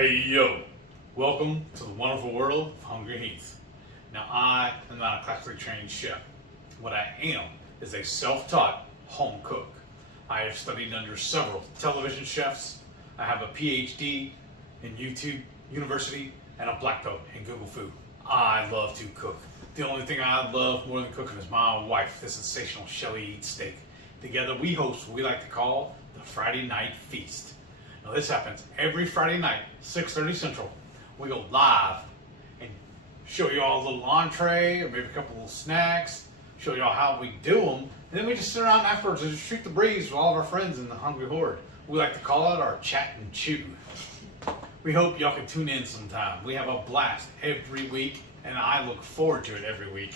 Hey yo, welcome to the wonderful world of Hungry Heath. Now I am not a classically trained chef. What I am is a self-taught home cook. I have studied under several television chefs. I have a PhD in YouTube University and a black belt in Google Food. I love to cook. The only thing I love more than cooking is my wife, the sensational Shelly Eats Steak. Together we host what we like to call the Friday Night Feast. Now this happens every Friday night, 6:30 Central. We go live and show you all a little entree or maybe a couple little snacks, show you all how we do them, and then we just sit around afterwards and just shoot the breeze with all of our friends in the Hungry Horde. We like to call it our chat and chew. We hope y'all can tune in sometime. We have a blast every week and I look forward to it every week.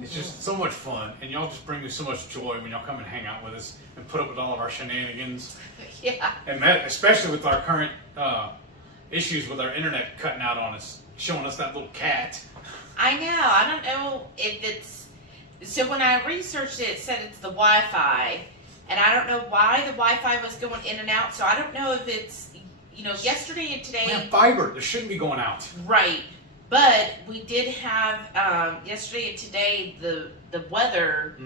It's just so much fun, and y'all just bring me so much joy when y'all come and hang out with us and put up with all of our shenanigans. Yeah. And that, especially with our current issues with our internet cutting out on us, showing us that little cat. I know. I don't know if it's... So when I researched it, it said it's the Wi-Fi. And I don't know why the Wi-Fi was going in and out. So I don't know if it's, yesterday and today... We have fiber. There shouldn't be going out. Right. But we did have, yesterday and today, the weather,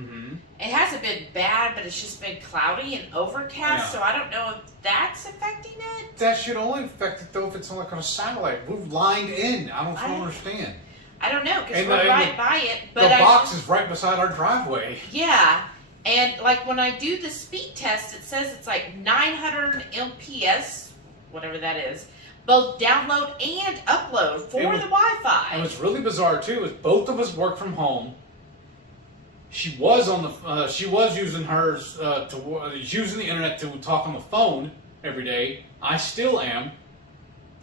It hasn't been bad, but it's just been cloudy and overcast, so I don't know if that's affecting it. That should only affect it, though, if it's like on a satellite. We're lined in. I don't understand. I don't know, because we're right by it. But the box is right beside our driveway. Yeah, and like when I do the speed test, it says it's like 900 MPS, whatever that is, both download and upload for the Wi-Fi. And what's really bizarre too is both of us work from home. She was on the she was using hers using the internet to talk on the phone every day. I still am,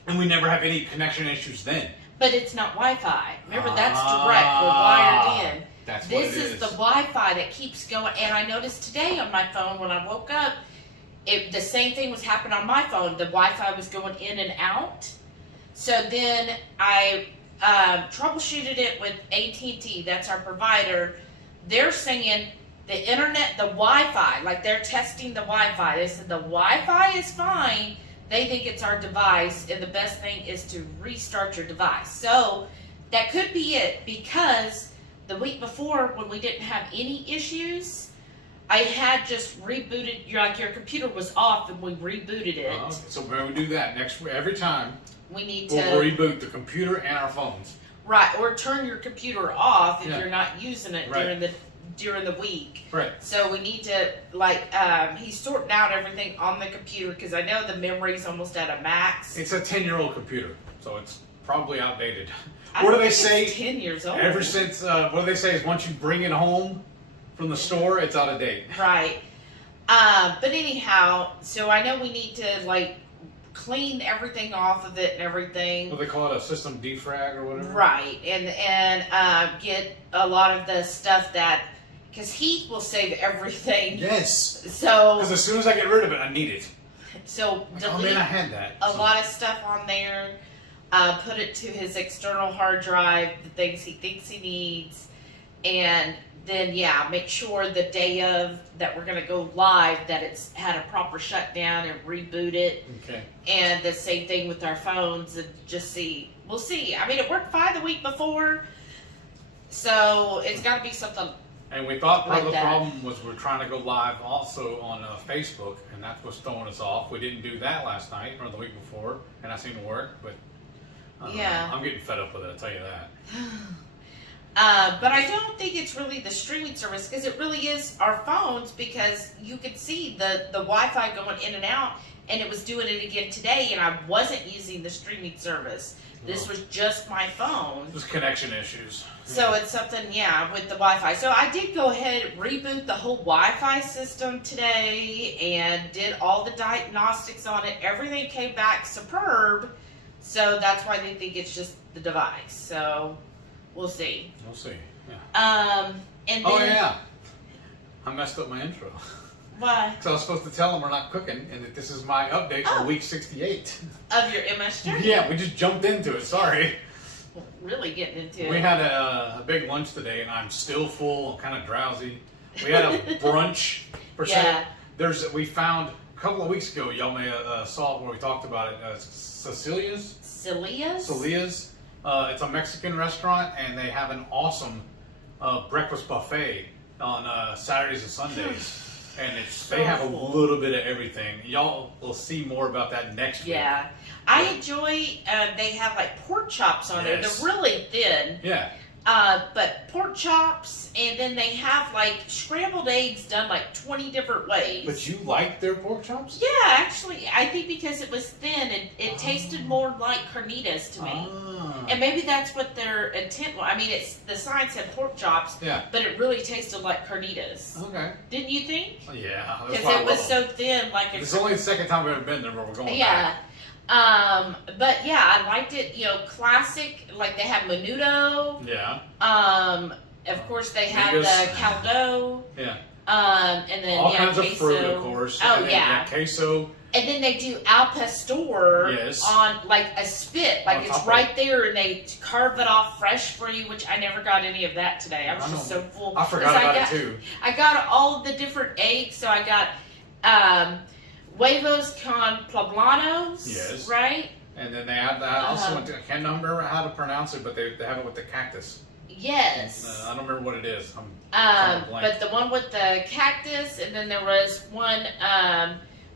and we never have any connection issues then. But it's not Wi-Fi. Remember, that's direct. We're wired in. That's what This is the Wi-Fi that keeps going. And I noticed today on my phone when I woke up, the same thing was happening on my phone. The Wi-Fi was going in and out. So then I troubleshooted it with AT&T. That's our provider. They're saying the internet, the Wi-Fi, like they're testing the Wi-Fi. They said the Wi-Fi is fine. They think it's our device, and the best thing is to restart your device. So that could be it, because the week before when we didn't have any issues, I had just rebooted, your computer was off and we rebooted it. So when we do that next week, every time, we need to we'll reboot the computer and our phones. Right, or turn your computer off if you're not using it during the week. Right. So we need to, he's sorting out everything on the computer, because I know the memory's almost at a max. It's a 10-year-old computer, so it's probably outdated. What do they say? It's 10 years old. Ever since, what do they say is once you bring it home from the store, it's out of date. Right. But anyhow, so I know we need to, clean everything off of it and everything. What they call it, a system defrag or whatever? Right. And get a lot of the stuff that, because Heath will save everything. Yes. So. Because as soon as I get rid of it, I need it. So delete I had that. a lot of stuff on there. Put it to his external hard drive, the things he thinks he needs, and then make sure the day of that we're going to go live that it's had a proper shutdown and reboot it. Okay. And the same thing with our phones, and just see. We'll see. I mean, it worked fine the week before, so it's got to be something. And we thought part of the problem was we're trying to go live also on Facebook, and that's what's throwing us off. We didn't do that last night or the week before, and that seemed to work, but I'm getting fed up with it, I'll tell you that. But I don't think it's really the streaming service, because it really is our phones, because you could see the Wi-Fi going in and out, and it was doing it again today, and I wasn't using the streaming service. This was just my phone. Just connection issues. So it's something, with the Wi-Fi. So I did go ahead and reboot the whole Wi-Fi system today and did all the diagnostics on it. Everything came back superb. So that's why they think it's just the device. So we'll see. We'll see. Yeah. And then, I messed up my intro. Why? Because I was supposed to tell them we're not cooking, and that this is my update for week 68. Of your MS journey? Yeah, we just jumped into it. Sorry. Really getting into it. We had a big lunch today, and I'm still full, kind of drowsy. We had a brunch. We found a couple of weeks ago, y'all may have saw it when we talked about it. Celia's. It's a Mexican restaurant, and they have an awesome breakfast buffet on Saturdays and Sundays. And they have a little bit of everything. Y'all will see more about that next week. Yeah. I enjoy, they have like pork chops on there. They're really thin. Yeah. But pork chops, and then they have like scrambled eggs done like 20 different ways. But you like their pork chops? Yeah, actually, I think because it was thin, it tasted more like carnitas to me. And maybe that's what their intent was. I mean, the sign said pork chops, but it really tasted like carnitas. Okay. Didn't you think? Yeah. Because it was so thin, like it's only the second time we've ever been there where we're going back. But yeah, I liked it, classic, like they have menudo. Yeah. Of course they have the caldo. Yeah. And then all kinds queso. of fruit, of course. Oh, and then, queso. And then they do al pastor on like a spit, like it's right there, and they carve it off fresh for you, which I never got any of that today. I was just so full. I forgot about it too. I got all of the different eggs, so I got huevos con poblanos. Yes. Right. And then they have that. Also, I can't remember how to pronounce it, but they have it with the cactus. Yes. I don't remember what it is. But the one with the cactus, and then there was one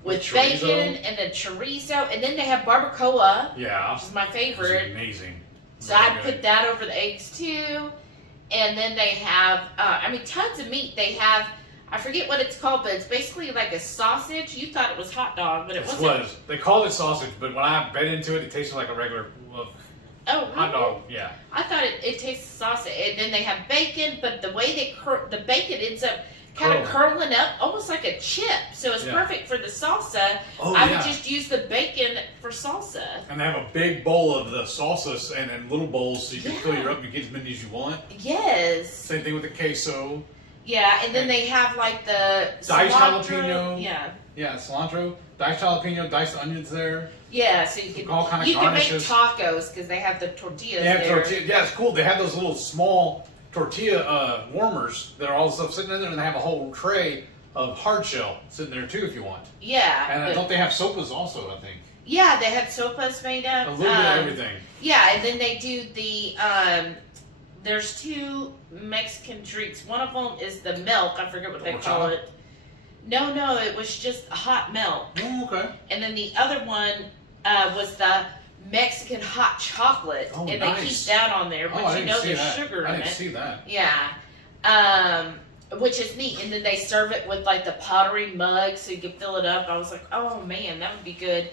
with bacon, and then chorizo, and then they have barbacoa. Yeah. Which is my favorite. It's amazing. So I'd put that over the eggs too. And then they have, tons of meat. They have, I forget what it's called, but it's basically like a sausage. You thought it was hot dog, but it wasn't. They called it sausage, but when I bit into it, it tasted like a regular hot dog. Yeah. I thought it tasted sausage. And then they have bacon, but the way the bacon ends up kind of curling up, almost like a chip. So it's perfect for the salsa. I would just use the bacon for salsa. And they have a big bowl of the salsas and then little bowls so you can fill your up. You get as many as you want. Yes. Same thing with the queso. Yeah, and then they have like the diced cilantro. jalapeno. Yeah. Yeah, cilantro, diced jalapeno, diced onions there. Yeah, so you can all kind of you can make garnishes. tacos because they have the tortillas. They have there. tortilla. Yeah, it's cool. They have those little small tortilla warmers that are all the stuff sitting in there, and they have a whole tray of hard shell sitting there too if you want. Yeah. And don't they have sopas also? I think. Yeah, they have sopas made up. A little bit of everything. Yeah, and then they do the. There's two Mexican drinks. One of them is the milk. I forget what they call it. No, it was just hot milk. Oh, okay. And then the other one was the Mexican hot chocolate, and they keep that on there, but there's sugar in it. I didn't see that. Yeah, which is neat. And then they serve it with like the pottery mug, so you can fill it up. I was like, oh man, that would be good.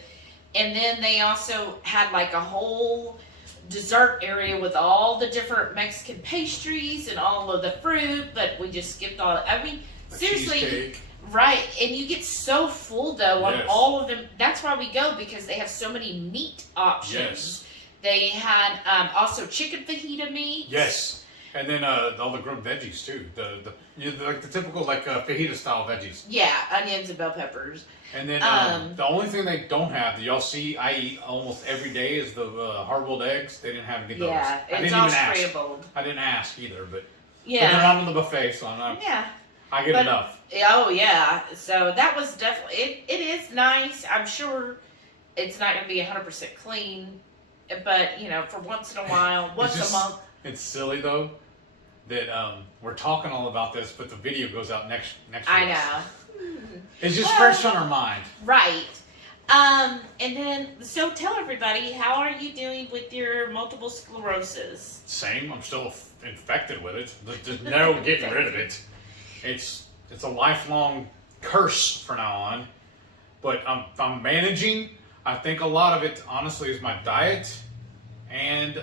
And then they also had like a whole dessert area with all the different Mexican pastries and all of the fruit, but we just skipped all. I mean, seriously. Cheesecake. Right, and you get so full though on all of them. That's why we go, because they have so many meat options. Yes. They had also chicken fajita meat. Yes, and then all the grilled veggies too. Like the typical fajita style veggies. Yeah, onions and bell peppers. And then the only thing they don't have that y'all see I eat almost every day is the hard-boiled eggs. They didn't have any of those. Yeah, it's all scrambled. I didn't ask either, but yeah, but they're not on the buffet, so I'm not. Yeah. I get enough. Oh yeah, so that was definitely it is nice. I'm sure it's not going to be 100% clean, but for once in a while, once a month. It's silly though that we're talking all about this, but the video goes out next week. I know. It's just fresh on our mind. Right. And then so tell everybody, how are you doing with your multiple sclerosis? Same. I'm still infected with it. There's no getting rid of it. It's a lifelong curse from now on, but I'm managing. I think a lot of it, honestly, is my diet and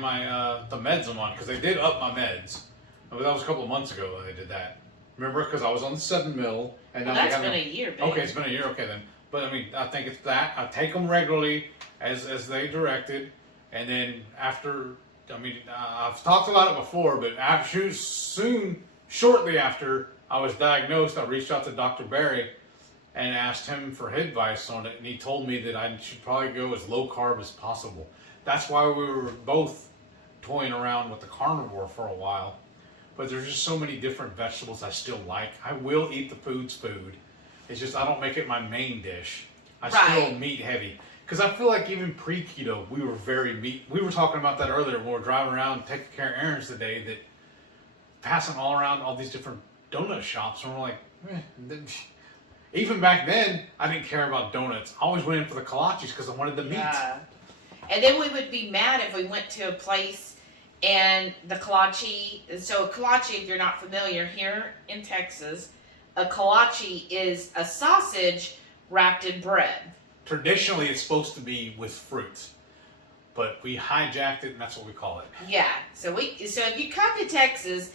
my the meds I'm on, because they did up my meds. But that was a couple of months ago that they did that. Remember, because I was on the 7 mil, and now that's been a year. Babe. Okay, it's been a year. Okay then, but I think it's that I take them regularly as they directed, and then after. I've talked about it before, but shortly after I was diagnosed, I reached out to Dr. Barry and asked him for his advice on it, and he told me that I should probably go as low carb as possible. That's why we were both toying around with the carnivore for a while. But there's just so many different vegetables I still like. I will eat the food, It's just I don't make it my main dish. I Right. still meat heavy. Because I feel like even pre-keto, we were very meat. We were talking about that earlier when we were driving around taking care of errands today, that passing all around all these different donut shops, and we're like, even back then, I didn't care about donuts. I always went in for the kolaches because I wanted the meat. Yeah. And then we would be mad if we went to a place and the kolache. So a kolache, if you're not familiar, here in Texas, a kolache is a sausage wrapped in bread. Traditionally, it's supposed to be with fruit, but we hijacked it, and that's what we call it. Yeah. So if you come to Texas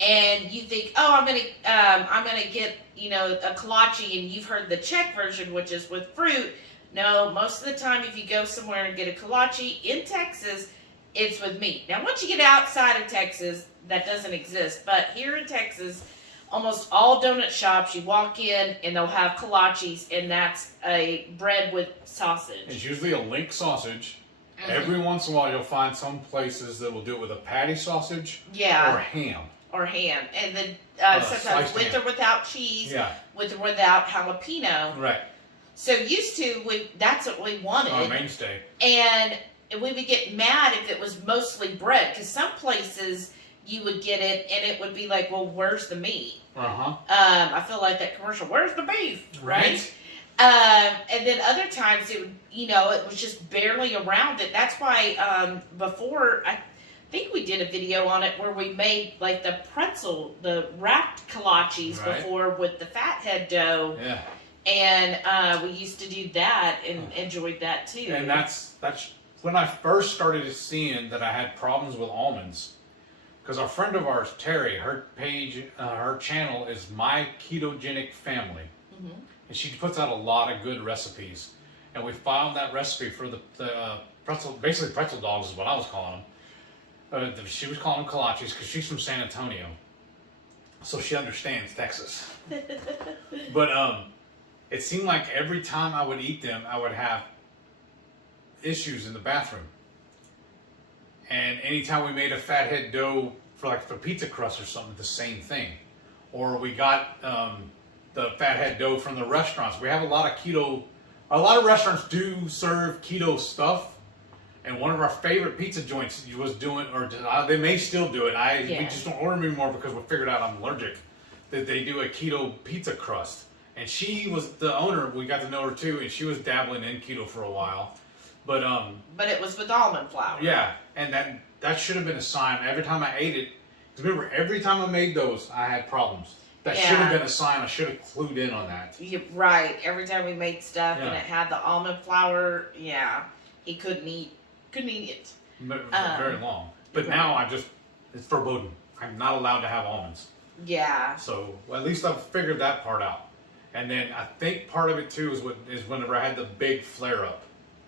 and you think, oh, I'm gonna get a kolache, and you've heard the Czech version, which is with fruit. No, most of the time, if you go somewhere and get a kolache in Texas, it's with meat. Now, once you get outside of Texas, that doesn't exist. But here in Texas, almost all donut shops, you walk in and they'll have kolaches, and that's a bread with sausage. It's usually a link sausage. Mm-hmm. Every once in a while, you'll find some places that will do it with a patty sausage or ham. Or ham. And then sometimes with or without cheese, with or without jalapeno. Right. So used to, that's what we wanted. Our mainstay. And we would get mad if it was mostly bread, because some places you would get it and it would be like, well, where's the meat? Uh-huh. I feel like that commercial, where's the beef? Right. And then other times it would, it was just barely around it. That's why before, I think we did a video on it where we made like the wrapped kolaches before with the fathead dough. Yeah. And we used to do that and enjoyed that too. And that's when I first started seeing that I had problems with almonds. Because a friend of ours, Terry, her page, her channel is My Ketogenic Family. Mm-hmm. And she puts out a lot of good recipes. And we found that recipe for the pretzel, basically pretzel dogs is what I was calling them. She was calling them kolaches because she's from San Antonio. So she understands Texas. But it seemed like every time I would eat them, I would have issues in the bathroom. And anytime we made a fathead dough for pizza crust or something, the same thing. Or we got the fathead dough from the restaurants. We have a lot of restaurants do serve keto stuff. And one of our favorite pizza joints was doing, or they may still do it. We just don't order them anymore because we figured out I'm allergic. That they do a keto pizza crust. And she was the owner. We got to know her too, and she was dabbling in keto for a while. But it was with almond flour. Yeah, and that should have been a sign. Every time I ate it, because remember, every time I made those, I had problems. That should have been a sign. I should have clued in on that. You're right. Every time we made stuff and it had the almond flour, he couldn't eat it. Very long. But now it's verboten. I'm not allowed to have almonds. Yeah. So at least I've figured that part out. And then I think part of it too is whenever I had the big flare up.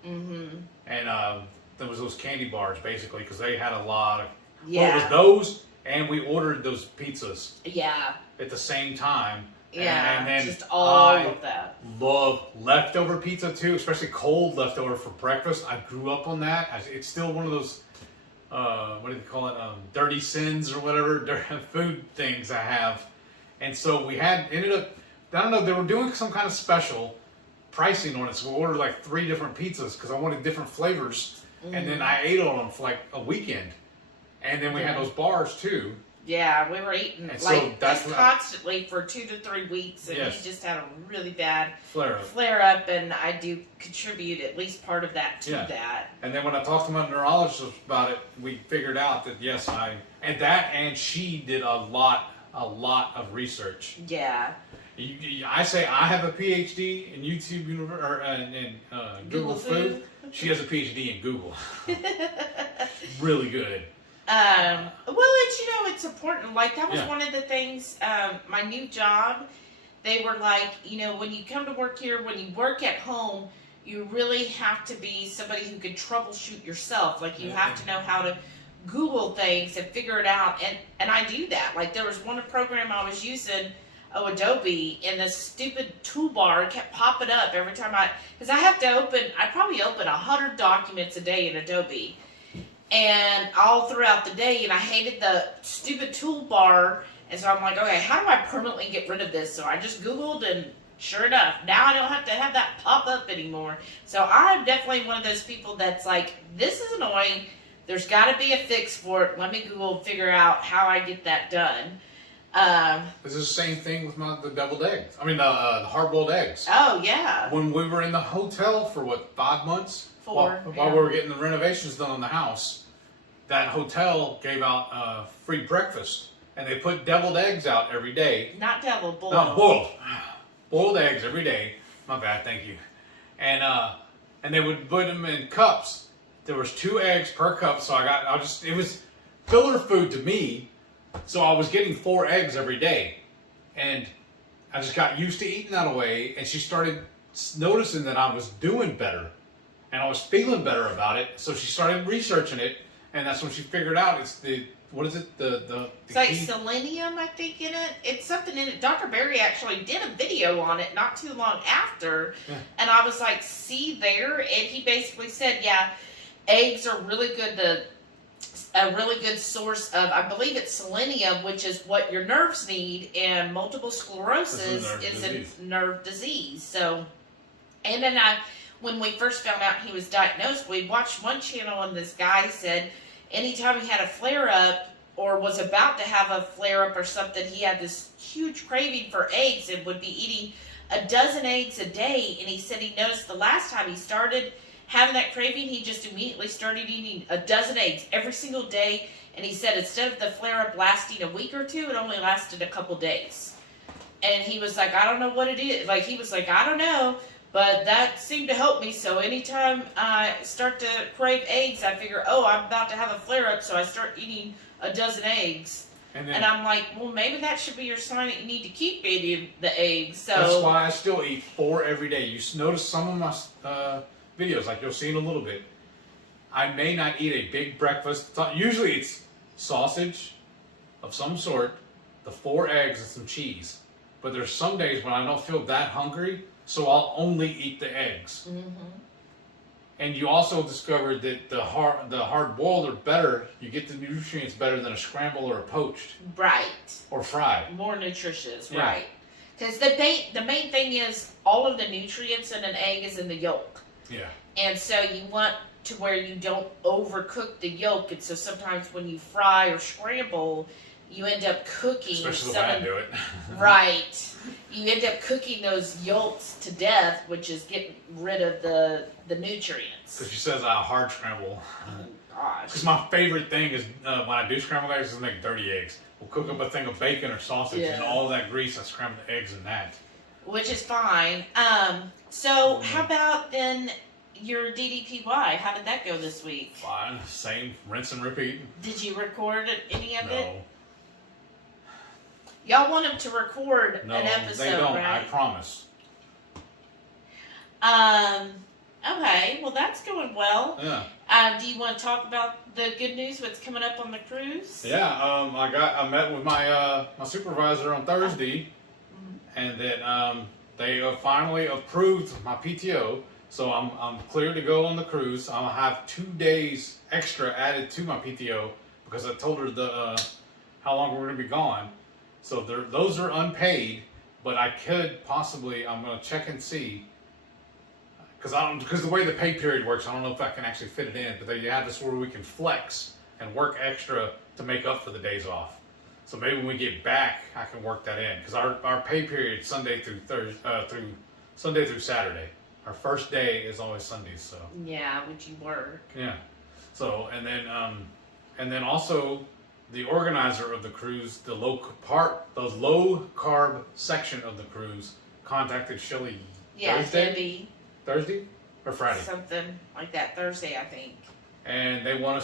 Mm-hmm. And there was those candy bars basically because they had a lot of. Well, it was those, and we ordered those pizzas. Yeah. At the same time. Yeah. And then just all of that. Love leftover pizza too, especially cold leftover for breakfast. I grew up on that. It's still one of those. What do they call it? Dirty sins or whatever food things I have. And so we ended up. I don't know. They were doing some kind of special pricing on it, so we ordered like 3 different pizzas because I wanted different flavors, and then I ate on them for like a weekend, and then we had those bars too. Yeah, we were eating constantly for 2 to 3 weeks, and he just had a really bad flare up, and I do contribute at least part of that to that. And then when I talked to my neurologist about it, we figured out that and she did a lot of research. Yeah. I say I have a PhD in YouTube and Google Food. She has a PhD in Google. Really good. Well, it's important. Like that was one of the things. My new job, they were like, when you come to work here, when you work at home, you really have to be somebody who can troubleshoot yourself. Like you have to know how to Google things and figure it out. And I do that. Like there was one program I was using. Adobe, and this stupid toolbar kept popping up every time because I probably open 100 documents a day in Adobe, and all throughout the day, and I hated the stupid toolbar, and so I'm like, okay, how do I permanently get rid of this? So I just Googled and Sure enough, now I don't have to have that pop up anymore. So I'm definitely one of those people that's like, this is annoying. There's got to be a fix for it. Let me Google and figure out how I get that done. This is the same thing with the deviled eggs. I mean, the hard-boiled eggs. Oh, yeah. When we were in the hotel for, 5 months? 4. While we were getting the renovations done on the house, that hotel gave out free breakfast. And they put deviled eggs out every day. Not deviled, boiled. No, boiled. Boiled eggs every day. My bad, thank you. And they would put them in cups. There was 2 eggs per cup, so it was filler food to me. So I was getting 4 eggs every day. And I just got used to eating that away, and she started noticing that I was doing better. And I was feeling better about it, so she started researching it, and that's when she figured out it's the, what is it, the it's like key? selenium, I think, in it. It's something in it. Dr. Berry actually did a video on it not too long after, and I was like, see there? And he basically said, yeah, eggs are really good, a really good source of, I believe it's selenium, which is what your nerves need, and multiple sclerosis is a nerve disease. So, and then when we first found out he was diagnosed, we watched one channel and this guy said anytime he had a flare-up or was about to have a flare-up or something, he had this huge craving for eggs and would be eating a dozen eggs a day. And he said he noticed the last time he started having that craving, he just immediately started eating a dozen eggs every single day. And he said instead of the flare-up lasting a week or two, it only lasted a couple days. And he was like, I don't know what it is. Like, he was like, I don't know. But that seemed to help me. So anytime I start to crave eggs, I figure, oh, I'm about to have a flare-up, so I start eating a dozen eggs. And I'm like, well, maybe that should be your sign that you need to keep eating the eggs. So that's why I still eat 4 every day. You notice some of my videos, like you'll see in a little bit, I may not eat a big breakfast. Usually it's sausage of some sort, the 4 eggs, and some cheese. But there's some days when I don't feel that hungry, so I'll only eat the eggs. Mm-hmm. And you also discovered that the hard boiled are better. You get the nutrients better than a scramble or a poached. Right. Or fried. More nutritious, yeah. Right. Because the main thing is all of the nutrients in an egg is in the yolk. Yeah. And so you want to where you don't overcook the yolk. And so sometimes when you fry or scramble, you end up cooking. Especially the way I do it. Right. You end up cooking those yolks to death, which is getting rid of the nutrients. So she says hard scramble. Oh, gosh. Because my favorite thing is when I do scrambled eggs is make dirty eggs. We'll cook up a thing of bacon or sausage and all that grease. I scramble the eggs in that. Which is fine. So how about then your DDPY? How did that go this week? Fine. Same. Rinse and repeat. Did you record any of it? No. Y'all want him to record No, an episode, they don't. right? I promise. Okay. Well, that's going well. Yeah. Do you want to talk about the good news? What's coming up on the cruise? Yeah. I met with my supervisor on Thursday, and then they finally approved my PTO, so I'm clear to go on the cruise. I'll have 2 days extra added to my PTO because I told her how long we're going to be gone. So those are unpaid, but I could possibly, I'm going to check and see, because the way the pay period works, I don't know if I can actually fit it in, but they have this where we can flex and work extra to make up for the days off. So maybe when we get back, I can work that in, because our pay period is Sunday through Sunday through Saturday. Our first day is always Sundays, so. Yeah, which you work. Yeah. So, and then also, the organizer of the cruise, the low carb section of the cruise, contacted Shelly Debbie. Thursday or Friday? Something like that. Thursday, I think. And they want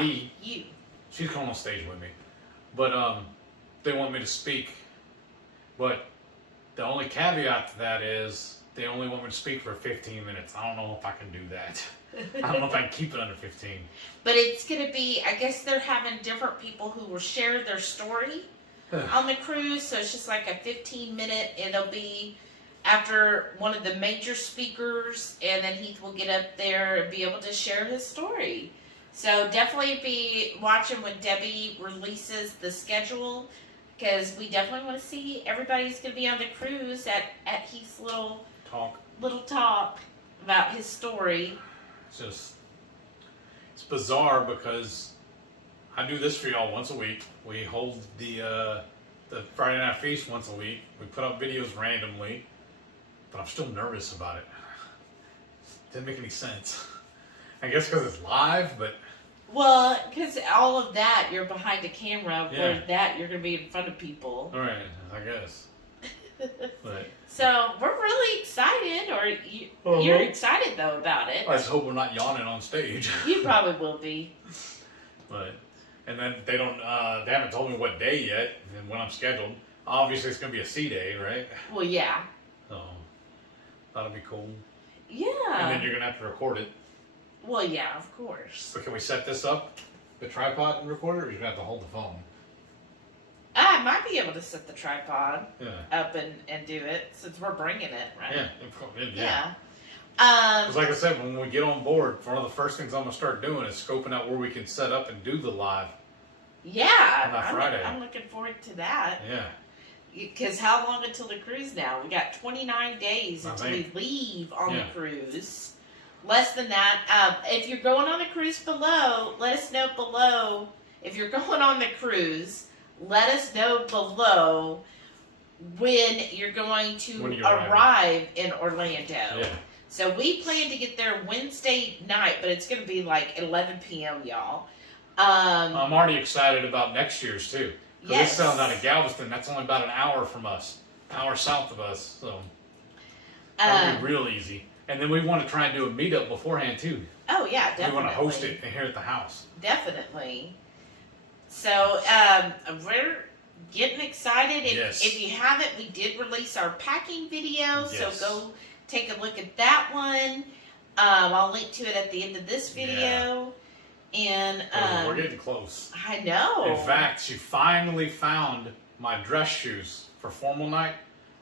me. You. She's going on stage with me, but they want me to speak. But the only caveat to that is they only want me to speak for 15 minutes. I don't know if I can do that. I don't know if I can keep it under 15. But it's going to be, I guess they're having different people who will share their story on the cruise. So it's just like a 15-minute, it'll be after one of the major speakers, and then Heath will get up there and be able to share his story. So definitely be watching when Debbie releases the schedule, because we definitely want to see everybody's going to be on the cruise at Heath's little talk about his story. It's bizarre because I do this for y'all once a week. We hold the Friday Night Feast once a week. We put up videos randomly, but I'm still nervous about it. Didn't make any sense. I guess because it's live, but... Well, because all of that, you're behind a camera, Yeah. where that, you're going to be in front of people. All right, I guess. But So, we're really excited, or you're excited, though, about it. I just hope we're not yawning on stage. You probably will be. But, and then they haven't told me what day yet and when I'm scheduled. Obviously, it's going to be a C day, right? Well, yeah. So, that'll be cool. Yeah. And then you're going to have to record it. Well, yeah, of course. So can we set this up, the tripod, and record it, or you're going to have to hold the phone? I might be able to set the tripod Yeah. up and do it, since we're bringing it, right? Yeah. Yeah. Because like I said, when we get on board, one of the first things I'm going to start doing is scoping out where we can set up and do the live. Yeah. On that Friday. I'm looking forward to that. Yeah. Because how long until the cruise now? We got 29 days until we leave on the cruise. Less than that. If you're going on the cruise below, let us know below. If you're going on the cruise, let us know below when you're going to arrive in Orlando. Yeah. So we plan to get there Wednesday night, but it's going to be like 11 p.m., y'all. I'm already excited about next year's too. Yes. This selling out of Galveston, that's only about an hour from us. An hour south of us. So that'll be real easy. And then we want to try and do a meetup beforehand too. Oh yeah, definitely. We want to host it here at the house. Definitely. So we're getting excited. If you haven't, we did release our packing video, so go take a look at that one. I'll link to it at the end of this video. And we're getting close. I know. In fact, she finally found my dress shoes for formal night.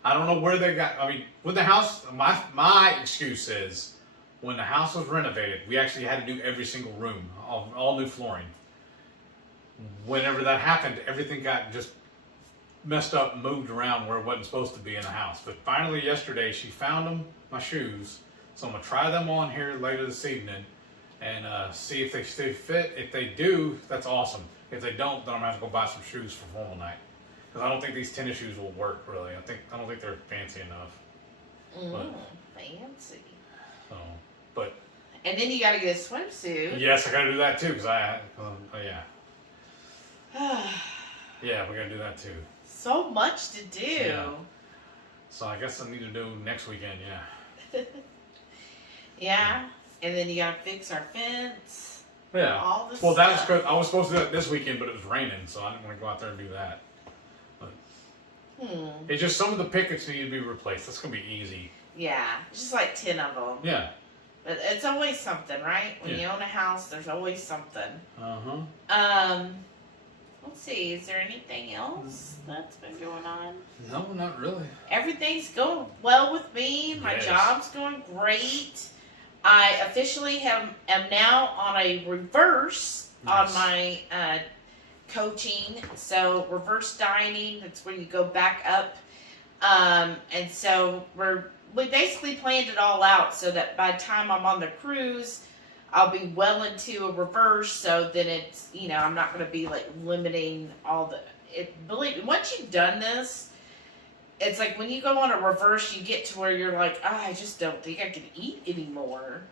I don't know where they got. I mean, with the house, my excuse is when the house was renovated, we actually had to do every single room, all new flooring. Whenever that happened, everything got just messed up, moved around where it wasn't supposed to be in the house. But finally, yesterday, she found them, my shoes. So I'm gonna try them on here later this evening and see if they stay fit. If they do, that's awesome. If they don't, then I'm gonna have to go buy some shoes for formal night. Because I don't think these tennis shoes will work really. I don't think they're fancy enough. Fancy. So, but. And then you got to get a swimsuit. Yes, I got to do that too. Because yeah, we got to do that too. So much to do. Yeah. So I guess I need to do next weekend. Yeah. Yeah, and then you got to fix our fence. Yeah. All this well, that's stuff. good. I was supposed to do that this weekend, but it was raining, so I didn't want to go out there and do that. It's just some of the pickets need to be replaced. That's gonna be easy. Yeah, just like 10 of them. Yeah. But it's always something, right? When you own a house, there's always something. Let's see. Is there anything else that's been going on? No, not really. Everything's going well with me. My job's going great. I officially am now on a reverse on my coaching. So reverse dining, that's when you go back up. And so we basically planned it all out so that by the time I'm on the cruise, I'll be well into a reverse. So then it's, I'm not going to be like limiting believe me, once you've done this, it's like when you go on a reverse, you get to where you're like, I just don't think I can eat anymore.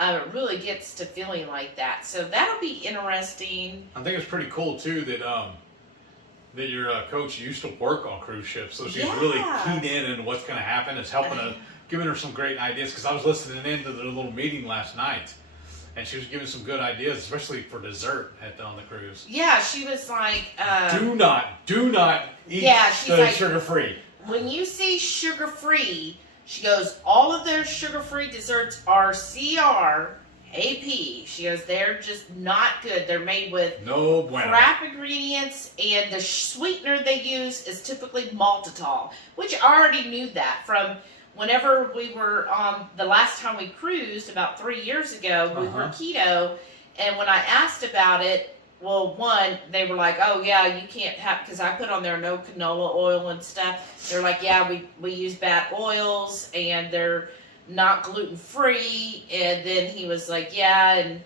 It really gets to feeling like that. So that'll be interesting. I think it's pretty cool too that your coach used to work on cruise ships, so she's really keyed in what's going to happen. It's helping her, giving her some great ideas. Because I was listening into the little meeting last night, and she was giving some good ideas, especially for dessert on the cruise. Yeah, she was like, do not eat sugar-free. When you see sugar-free, she goes, all of their sugar-free desserts are CRAP. She goes, they're just not good. They're made with crap ingredients, and the sweetener they use is typically maltitol, which I already knew that from whenever we were on the last time we cruised about 3 years ago. We were keto, and when I asked about it, well, one, they were like, oh yeah, you can't have, because I put on there no canola oil and stuff. They're like, yeah, we use bad oils and they're not gluten free. And then he was like, yeah, and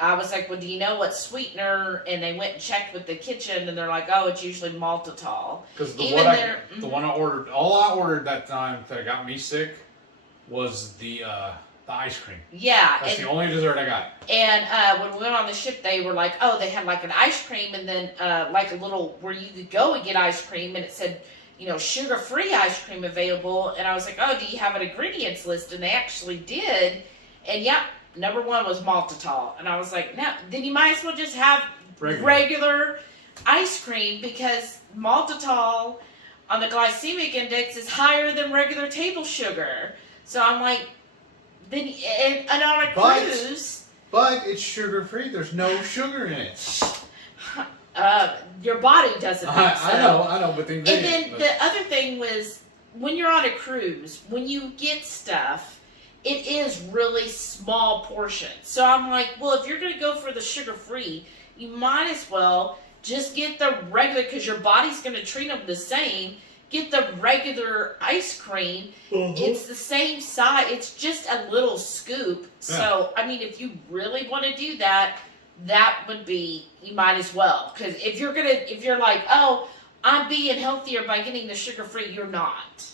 I was like, well, do you know what sweetener? And they went and checked with the kitchen, and they're like, oh, it's usually maltitol. Because the Even one I ordered, all I ordered that time that got me sick was the ice cream. Yeah, That's the only dessert I got. And when we went on the ship, they were like, oh, they had like an ice cream, and then like a little where you could go and get ice cream, and it said, you know, sugar-free ice cream available. And I was like, oh, do you have an ingredients list? And they actually did. And yeah, number one was maltitol. And I was like, no, then you might as well just have regular ice cream, because maltitol on the glycemic index is higher than regular table sugar. So I'm like, then and on a cruise, but it's sugar free. There's no sugar in it. Your body doesn't think so. I know, but the ingredients. And then the other thing was, when you're on a cruise, when you get stuff, it is really small portions. So I'm like, well, if you're going to go for the sugar free, you might as well just get the regular, because your body's going to treat them the same. Get the regular ice cream. It's the same size. It's just a little scoop. Yeah. So, I mean, if you really want to do that, that would be, you might as well. Because if you're like, oh, I'm being healthier by getting the sugar-free, you're not.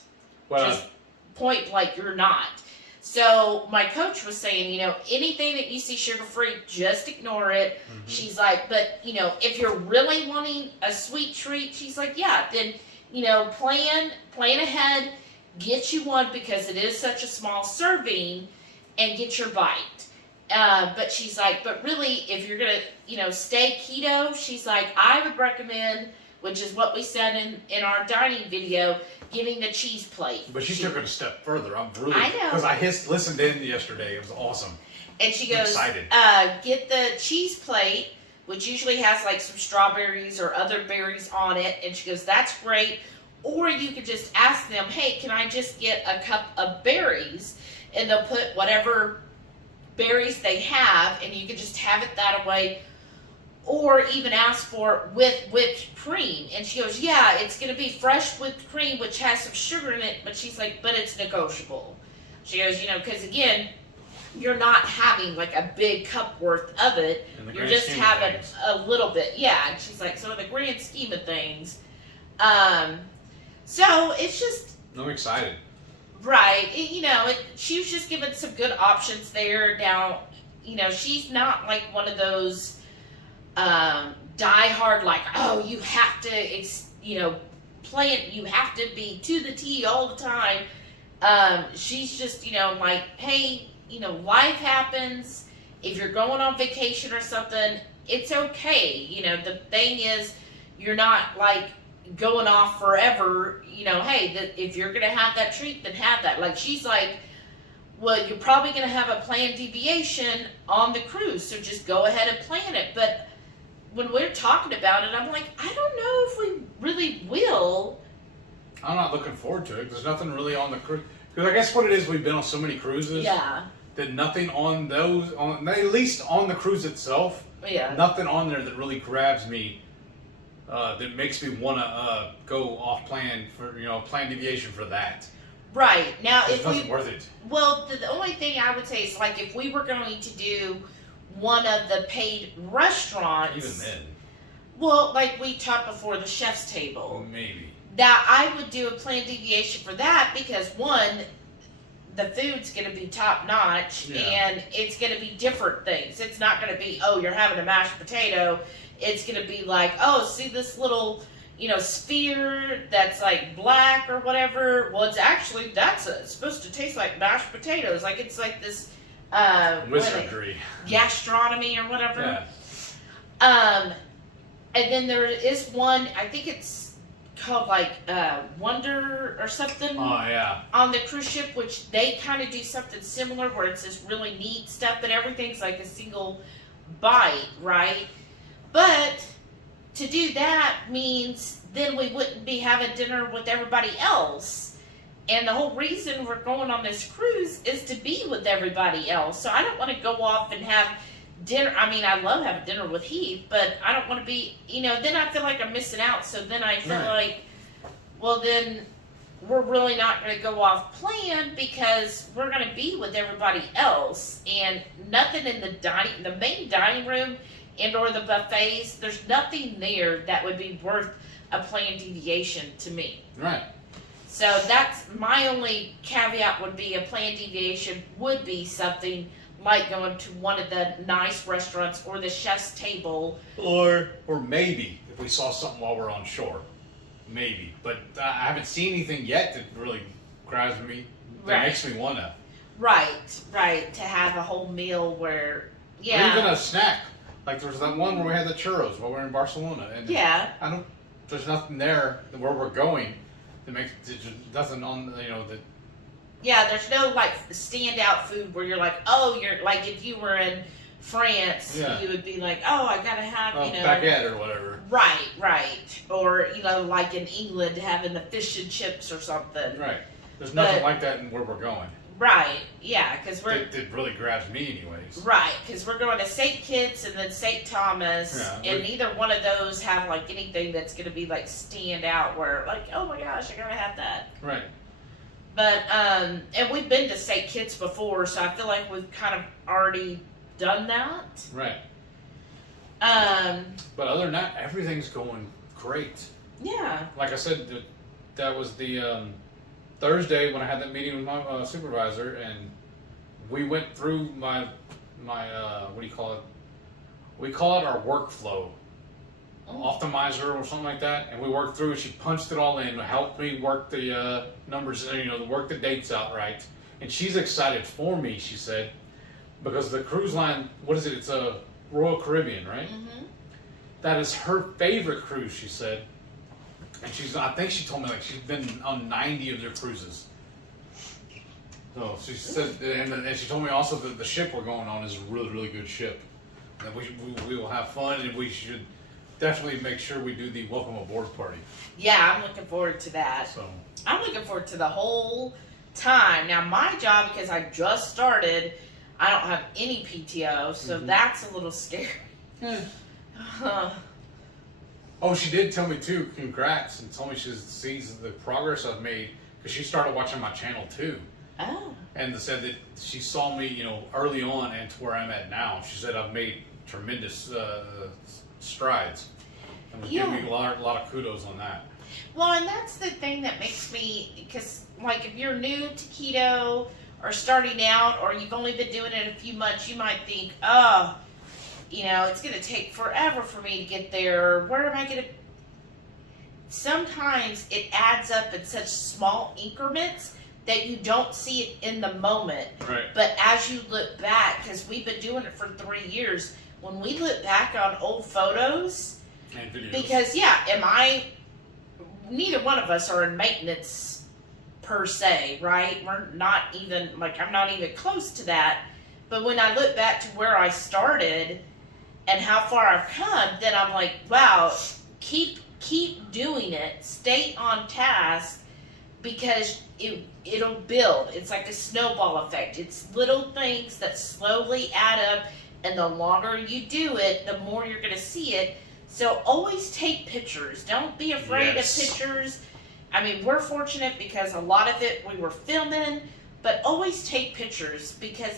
Well, just point blank, you're not. So, my coach was saying, you know, anything that you see sugar-free, just ignore it. Mm-hmm. She's like, but, you know, if you're really wanting a sweet treat, she's like, yeah, then, you know, plan ahead, get you one, because it is such a small serving, and get your bite. But she's like, but really, if you're going to, you know, stay keto, she's like, I would recommend, which is what we said in our dining video, getting the cheese plate. But she took it a step further. I know. Because I listened in yesterday. It was awesome. And she goes, excited. Get the cheese plate, which usually has like some strawberries or other berries on it. And she goes, that's great. Or you could just ask them, hey, can I just get a cup of berries? And they'll put whatever berries they have, and you could just have it that way. Or even ask for with whipped cream. And she goes, yeah, it's going to be fresh whipped cream, which has some sugar in it. But she's like, but it's negotiable. She goes, you know, because again, you're not having like a big cup worth of it. You're just having a little bit. Yeah. And she's like, so in the grand scheme of things, so it's just. I'm excited. Right. You know, she was just giving some good options there. Now, you know, she's not like one of those die hard, like, oh, you have to, you know, you have to be to the T all the time. She's just, you know, like, hey, you know, life happens. If you're going on vacation or something, it's okay. You know, the thing is, you're not like going off forever. You know, hey, if you're going to have that treat, then have that. Like, she's like, well, you're probably going to have a planned deviation on the cruise, so just go ahead and plan it. But when we're talking about it, I'm like, I don't know if we really will. I'm not looking forward to it. There's nothing really on the cruise. Because I guess what it is, we've been on so many cruises. Yeah. That nothing on those, at least on the cruise itself, yeah, nothing on there that really grabs me, that makes me want to go off plan for, you know, plan deviation for that. Right. Now, if nothing worth it. Well, the only thing I would say is, like, if we were going to do one of the paid restaurants. Even then. Well, like we talked before, the chef's table. Maybe. That I would do a planned deviation for that, because one, the food's going to be top notch, yeah, and it's going to be different things. It's not going to be, oh, you're having a mashed potato. It's going to be like, oh, see this little, you know, sphere that's like black or whatever. Well, it's actually, it's supposed to taste like mashed potatoes. Like, it's like this wizardry, gastronomy or whatever. Yeah. And then there is one, I think it's called like Wonder or something. Oh, yeah. On the cruise ship, which they kind of do something similar, where it's this really neat stuff, but everything's like a single bite, right? But to do that means then we wouldn't be having dinner with everybody else. And the whole reason we're going on this cruise is to be with everybody else. So I don't want to go off and have dinner. I mean, I love having dinner with Heath, but I don't want to be, then I feel like I'm missing out. So then I feel like, well, then we're really not going to go off plan because we're going to be with everybody else, and nothing in the main dining room and or the buffets, there's nothing there that would be worth a planned deviation to me. Right. So that's my only caveat, would be a planned deviation would be something like going to one of the nice restaurants or the chef's table. Or maybe if we saw something while we're on shore. Maybe. But I haven't seen anything yet that really grabs me, that makes me want to. Right. To have a whole meal where, Or even a snack. Like there was that one where we had the churros while we were in Barcelona. And there's nothing there where we're going that makes, nothing on, that. Yeah, there's no like standout food where you're like, oh, you're like, if you were in France, you would be like, oh, I gotta have, baguette or whatever. Right. Or, like in England having the fish and chips or something. Right. There's nothing like that in where we're going. Right, yeah, because we're... It really grabs me anyways. Right, because we're going to St. Kitts and then St. Thomas, and neither one of those have, like, anything that's going to be, like, stand out where, like, oh my gosh, I gotta have that. Right. But, and we've been to St. Kitts before, so I feel like we've kind of already done that. Right. But other than that, everything's going great. Yeah. Like I said, that was the Thursday when I had that meeting with my supervisor, and we went through my what do you call it? We call it our workflow. Optimizer or something like that, and we worked through it. She punched it all in, helped me work the numbers, work the dates out right. And she's excited for me, she said, because the cruise line, what is it? It's a Royal Caribbean, right? Mm-hmm. That is her favorite cruise, she said. And I think she told me like she's been on 90 of their cruises. So she said, and she told me also that the ship we're going on is a really, really good ship. That we will have fun, and we should definitely make sure we do the welcome aboard party. Yeah, I'm looking forward to that. So I'm looking forward to the whole time. Now, my job, because I just started, I don't have any PTO, so that's a little scary. Oh, she did tell me too, congrats, and told me she sees the progress I've made, because she started watching my channel too. Oh. And said that she saw me, early on and to where I'm at now. She said I've made tremendous strides, and was giving me a lot of kudos on that. Well, and that's the thing that makes me, because like if you're new to keto or starting out, or you've only been doing it a few months, you might think, oh, it's going to take forever for me to get there. Where am I going to? Sometimes it adds up in such small increments that you don't see it in the moment. Right. But as you look back, because we've been doing it for 3 years, when we look back on old photos and videos, because neither one of us are in maintenance per se, right? We're not even, I'm not even close to that. But when I look back to where I started and how far I've come, then I'm like, wow, keep doing it. Stay on task, because it'll build. It's like a snowball effect. It's little things that slowly add up, and the longer you do it, the more you're going to see it. So always take pictures. Don't be afraid of pictures. I mean, we're fortunate because a lot of it we were filming, but always take pictures, because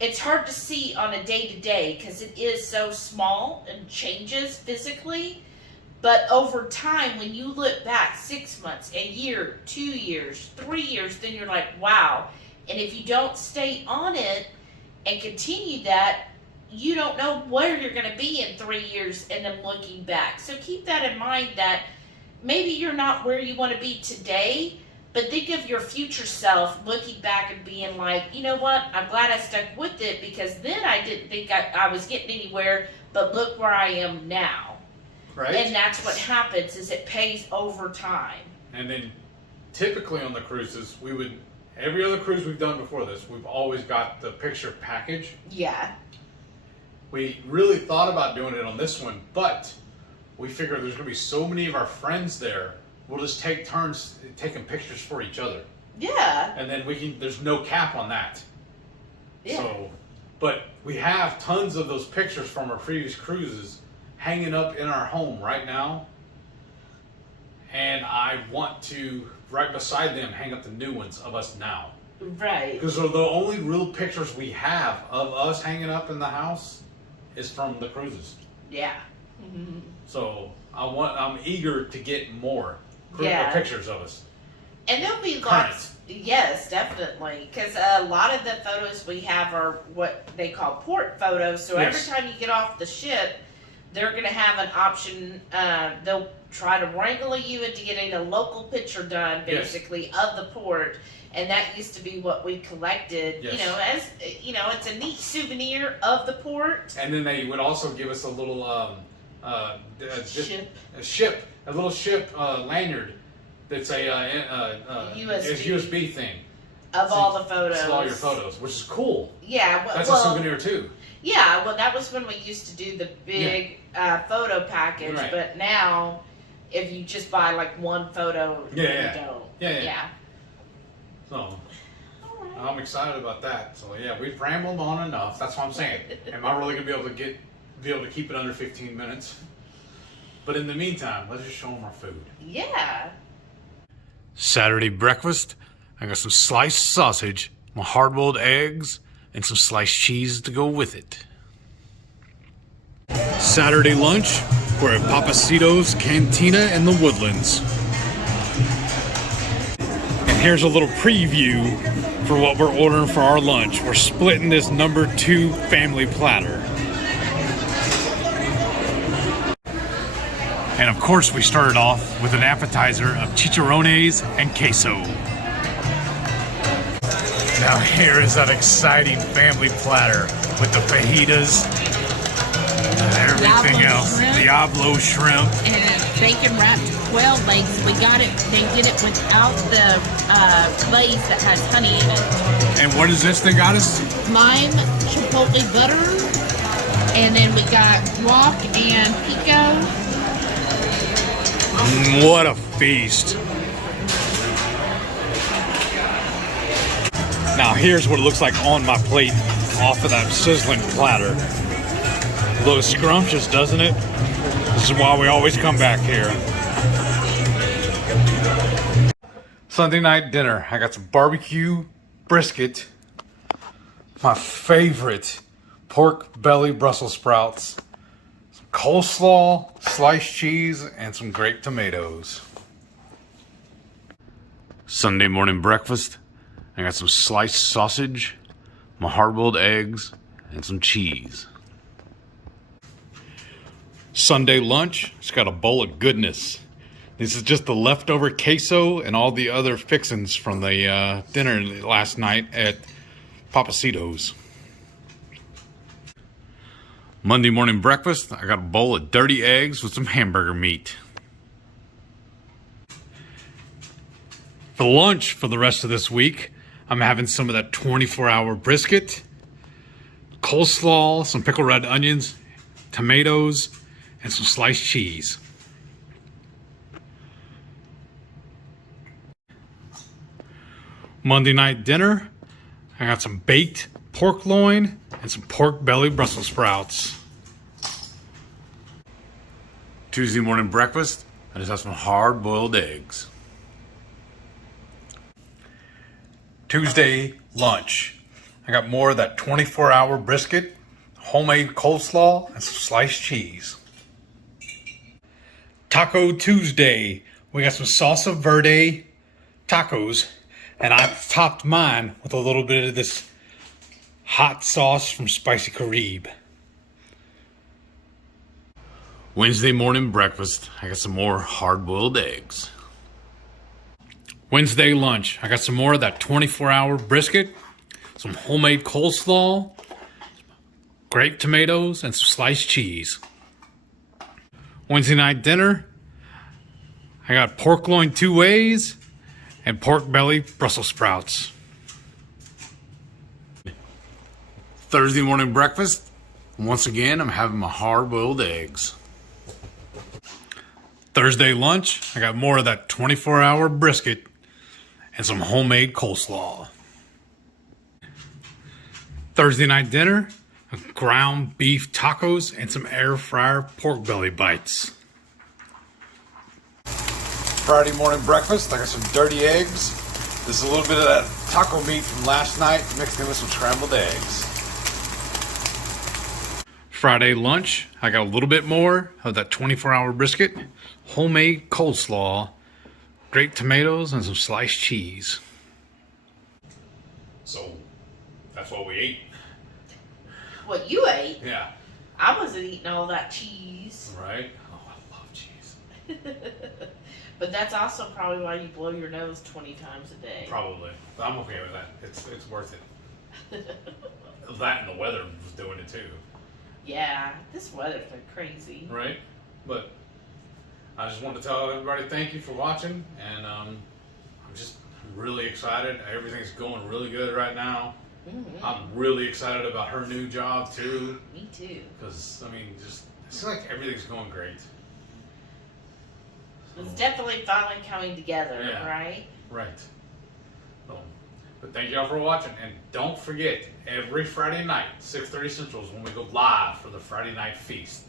it's hard to see on a day-to-day because it is so small and changes physically. But over time, when you look back 6 months, a year, 2 years, 3 years, then you're like, wow. And if you don't stay on it and continue that, you don't know where you're going to be in 3 years and then looking back. So keep that in mind, that maybe you're not where you want to be today, but think of your future self looking back and being like, you know what, I'm glad I stuck with it, because then I didn't think I was getting anywhere, but look where I am now. Right. And that's what happens, is it pays over time. And then typically on the cruises, every other cruise we've done before this, we've always got the picture package. Yeah. We really thought about doing it on this one, but we figured there's going to be so many of our friends there, we'll just take turns taking pictures for each other. Yeah. And then there's no cap on that. Yeah. So But we have tons of those pictures from our previous cruises hanging up in our home right now. And I want to, right beside them, hang up the new ones of us now. Right. Because the only real pictures we have of us hanging up in the house is from the cruises. Yeah. So I'm eager to get more pictures of us. And there'll be lots. Yes, definitely. Because a lot of the photos we have are what they call port photos. So every time you get off the ship, they're going to have an option. They'll try to wrangle you into getting a local picture done, basically, of the port. And that used to be what we collected, you know, as, you know, it's a neat souvenir of the port. And then they would also give us a little little ship lanyard that's a USB thing. Of all the photos. Of all your photos, which is cool. Yeah. That's a souvenir too. Yeah, well, that was when we used to do the big photo package, but now, if you just buy like one photo, you don't. Yeah. So, I'm excited about that. So yeah, we've rambled on enough. That's what I'm saying. Am I really gonna be able to keep it under 15 minutes? But in the meantime, let's just show them our food. Yeah. Saturday breakfast. I got some sliced sausage, my hard-boiled eggs, and some sliced cheese to go with it. Saturday lunch. We're at Pappasito's Cantina in the Woodlands. Here's a little preview for what we're ordering for our lunch. We're splitting this #2 family platter. And of course we started off with an appetizer of chicharrones and queso. Now here is that exciting family platter with the fajitas and everything else. Diablo shrimp. And bacon wrapped quail legs. We got it. They did it without the glaze that has honey in it. And what is this they got us? Lime chipotle butter, and then we got guac and pico. What a feast! Now here's what it looks like on my plate, off of that sizzling platter. Looks scrumptious, doesn't it? This is why we always come back here. Sunday night dinner. I got some barbecue brisket, my favorite pork belly Brussels sprouts, some coleslaw, sliced cheese, and some grape tomatoes. Sunday morning breakfast. I got some sliced sausage, my hard-boiled eggs, and some cheese. Sunday lunch, it's got a bowl of goodness. This is just the leftover queso and all the other fixings from the dinner last night at Pappasito's. Monday morning breakfast, I got a bowl of dirty eggs with some hamburger meat. For lunch for the rest of this week, I'm having some of that 24-hour brisket, coleslaw, some pickled red onions, tomatoes, and some sliced cheese. Monday night dinner, I got some baked pork loin and some pork belly Brussels sprouts. Tuesday morning breakfast, I just have some hard-boiled eggs. Tuesday lunch, I got more of that 24-hour brisket, homemade coleslaw, and some sliced cheese. Taco Tuesday, we got some salsa verde tacos, and I topped mine with a little bit of this hot sauce from Spicy Caribe. Wednesday morning breakfast, I got some more hard-boiled eggs. Wednesday lunch, I got some more of that 24-hour brisket, some homemade coleslaw, grape tomatoes, and some sliced cheese. Wednesday night dinner, I got pork loin 2 ways and pork belly Brussels sprouts. Thursday morning breakfast, once again, I'm having my hard-boiled eggs. Thursday lunch, I got more of that 24-hour brisket and some homemade coleslaw. Thursday night dinner, ground beef tacos, and some air fryer pork belly bites. Friday morning breakfast, I got some dirty eggs. There's a little bit of that taco meat from last night mixed in with some scrambled eggs. Friday lunch, I got a little bit more of that 24-hour brisket, homemade coleslaw, grape tomatoes, and some sliced cheese. So, that's what we ate. What you ate? Yeah. I wasn't eating all that cheese. Right? Oh, I love cheese. But that's also probably why you blow your nose 20 times a day. Probably. But I'm okay with that. It's worth it. That and the weather was doing it too. Yeah, this weather's been crazy. Right? But I just want to tell everybody thank you for watching, and I'm just really excited. Everything's going really good right now. Mm-hmm. I'm really excited about her new job too. Me too. Because, I mean, just it seems like everything's going great. It's definitely finally coming together, Yeah. right? Right. So, but thank y'all for watching, and don't forget, every Friday night, 6:30 Central is when we go live for the Friday night feast.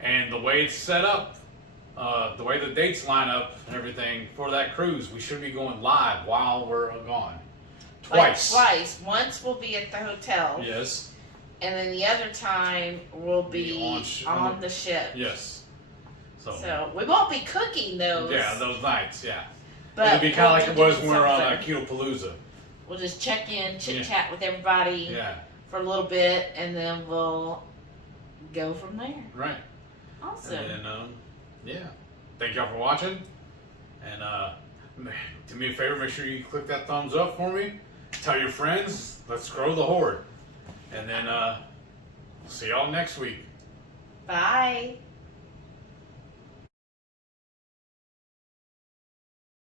And the way it's set up, the way the dates line up and everything for that cruise, we should be going live while we're gone. Twice. Twice. Once we'll be at the hotel. Yes. And then the other time we'll be on the ship. Yes. So we won't be cooking those. Yeah, those nights, yeah. But it'll be kind of like it was when we were on Ketopalooza. We'll just check in, chit chat with everybody for a little bit, and then we'll go from there. Right. Awesome. And then, thank y'all for watching. And do me a favor, make sure you click that thumbs up for me. Tell your friends. Let's grow the horde. And then see y'all next week. Bye.